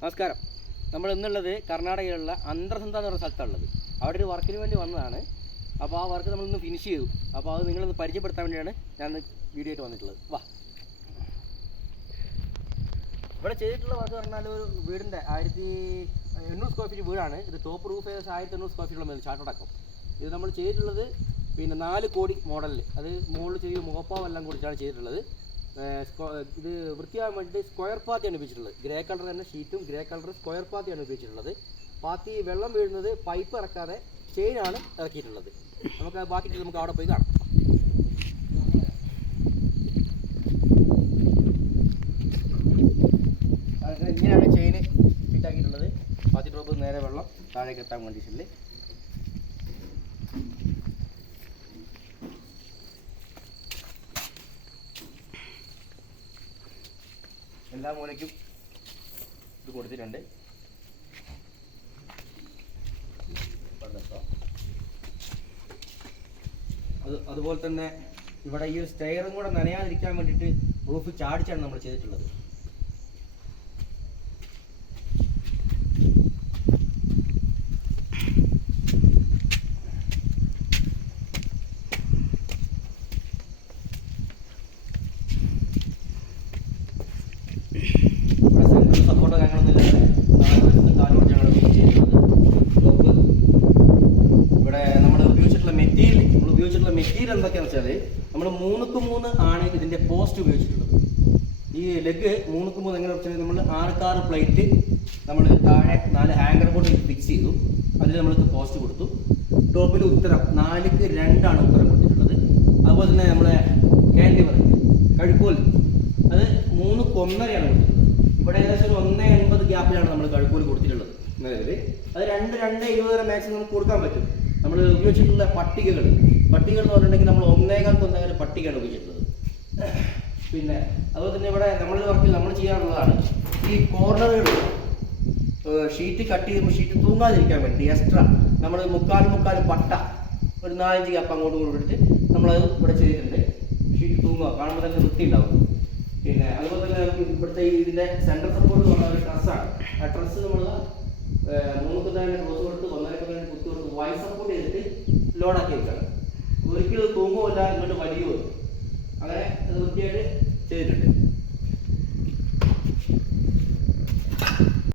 നമസ്കാരം. നമ്മൾ ഇന്നുള്ളത് കർണാടകയിലുള്ള അന്തർസന്ത എന്ന് പറഞ്ഞ സ്ഥലത്താണുള്ളത്. അവിടെ ഒരു വർക്കിന് വേണ്ടി വന്നതാണ്. അപ്പോൾ ആ വർക്ക് നമ്മളിന്ന് ഫിനിഷ് ചെയ്തു. അപ്പോൾ അത് നിങ്ങളൊന്ന് പരിചയപ്പെടുത്താൻ വേണ്ടിയാണ് ഞാൻ വീഡിയോ ആയിട്ട് വന്നിട്ടുള്ളത്. വാ, ഇവിടെ ചെയ്തിട്ടുള്ള വർക്ക് പറഞ്ഞാൽ ഒരു വീടിൻ്റെ 1800 സ്ക്വയർ ഫീറ്റ് വീടാണ്. ഇത് ടോപ്പ് റൂഫ് 1800 സ്ക്വയർ ഫീറ്റുള്ള മേൽ ചാട്ടടക്കം. ഇത് നമ്മൾ ചെയ്തിട്ടുള്ളത് 4 കോടി മോഡലിൽ, അത് മുകളിൽ ചെറിയ മുഖപ്പാവെല്ലാം കൊടുത്താണ് ചെയ്തിട്ടുള്ളത്. ഇത് വൃത്തിയാകാൻ വേണ്ടി സ്ക്വയർ പാത്തിയാണ് ഉപയോഗിച്ചിട്ടുള്ളത്. ഗ്രേ കളർ തന്നെ ഷീറ്റും ഗ്രേ കളർ സ്ക്വയർ പാത്തിയാണ് ഉപയോഗിച്ചിട്ടുള്ളത്. പാത്തി വെള്ളം വീഴുന്നത് പൈപ്പ് ഇറക്കാതെ ചെയിനാണ് ഇറക്കിയിട്ടുള്ളത്. നമുക്ക് ബാക്കി നമുക്ക് അവിടെ പോയി കാണാം. ഇങ്ങനെയാണ് ചെയിന് ഫിറ്റാക്കിയിട്ടുള്ളത്. പാത്തി ഡ്രോപ്പ് നേരെ വെള്ളം താഴേക്ക് എത്താൻ വേണ്ടിയിട്ടുള്ളത്. എല്ലാ മൂലയ്ക്കും ഇത് കൊടുത്തിട്ടുണ്ട്. അതുപോലെ തന്നെ ഇവിടെ ഈ ഒരു സ്റ്റെയറും കൂടെ നനയാതിരിക്കാൻ വേണ്ടിയിട്ട് റൂഫ് ചാടിച്ചാണ് നമ്മൾ ചെയ്തിട്ടുള്ളത്. സപ്പോർട്ടോ കാര്യങ്ങളൊന്നുമില്ലാതെ ഇവിടെ നമ്മൾ ഉപയോഗിച്ചിട്ടുള്ള മെറ്റീരിയൽ എന്തൊക്കെയാണെന്ന് വെച്ചാൽ നമ്മൾ 3x3 ആണ് ഇതിൻ്റെ പോസ്റ്റ് ഉപയോഗിച്ചിട്ടുള്ളത്. ഈ ലെഗ് 3x3 എങ്ങനെ വെച്ചാൽ നമ്മൾ 6 പ്ലേറ്റ് നമ്മൾ താഴെ 4 ഹാങ്കർ ബോർഡ് ഫിക്സ് ചെയ്തു. അതിൽ നമ്മൾക്ക് പോസ്റ്റ് കൊടുത്തു. ടോപ്പിൽ ഉത്തരം 4ക്ക് 2 ആണ് ഉത്തരം കൊടുത്തിട്ടുള്ളത്. അതുപോലെ തന്നെ നമ്മളെ കാൻഡിവർ കഴുക്കോൽ അത് 3ക്ക് 1.5 കൊടുത്തിട്ടുള്ളത്. ഇവിടെ ഏകദേശം 1.80 ഗ്യാപ്പിലാണ് നമ്മൾ കഴുക്കോൽ കൊടുത്തിട്ടുള്ളത്. അത് 2.20 മാക്സിമം നമുക്ക് കൊടുക്കാൻ പറ്റും. നമ്മൾ ഉപയോഗിച്ചിട്ടുള്ള പട്ടികകൾ എന്ന് പറഞ്ഞിട്ടുണ്ടെങ്കിൽ നമ്മൾ 1.25 പട്ടികയാണ് ഉപയോഗിച്ചിട്ടുള്ളത്. പിന്നെ അതുപോലെ തന്നെ ഇവിടെ നമ്മളുടെ വർക്കിൽ നമ്മൾ ചെയ്യാറുള്ളതാണ് ഈ കോർണറുകൾ ഷീറ്റ് കട്ട് ചെയ്യുമ്പോൾ ഷീറ്റ് തൂങ്ങാതിരിക്കാൻ വേണ്ടി എക്സ്ട്രാ നമ്മൾ മുക്കാൽ പട്ട ഒരു 4-5 ഗ്യാപ്പ് അങ്ങോട്ടും കൊടുത്തിട്ട് നമ്മളത് ഇവിടെ ചെയ്തിട്ടുണ്ട്. ഷീറ്റ് തൂങ്ങുക കാണുമ്പോൾ തന്നെ വൃത്തി ഉണ്ടാവും. പിന്നെ അതുപോലെ തന്നെ നമുക്ക് ഇവിടുത്തെ ഇതിൻ്റെ സെൻട്രൽ സപ്പോർട്ട് എന്ന് പറഞ്ഞ ഒരു ട്രസ്സാണ്. ആ ട്രസ്സ് നമ്മൾ 3 ക്രോസ് കൊടുത്ത് 1.5 കുത്തി കൊടുത്ത് വൈ സപ്പോർട്ട് ചെയ്തിട്ട് ലോഡാക്കി വെച്ചാണ്. ഒരിക്കലും തൂങ്ങുമില്ല, ഇങ്ങോട്ട് വലിയ അങ്ങനെ അത് വൃത്തിയായിട്ട് ചെയ്തിട്ടുണ്ട്.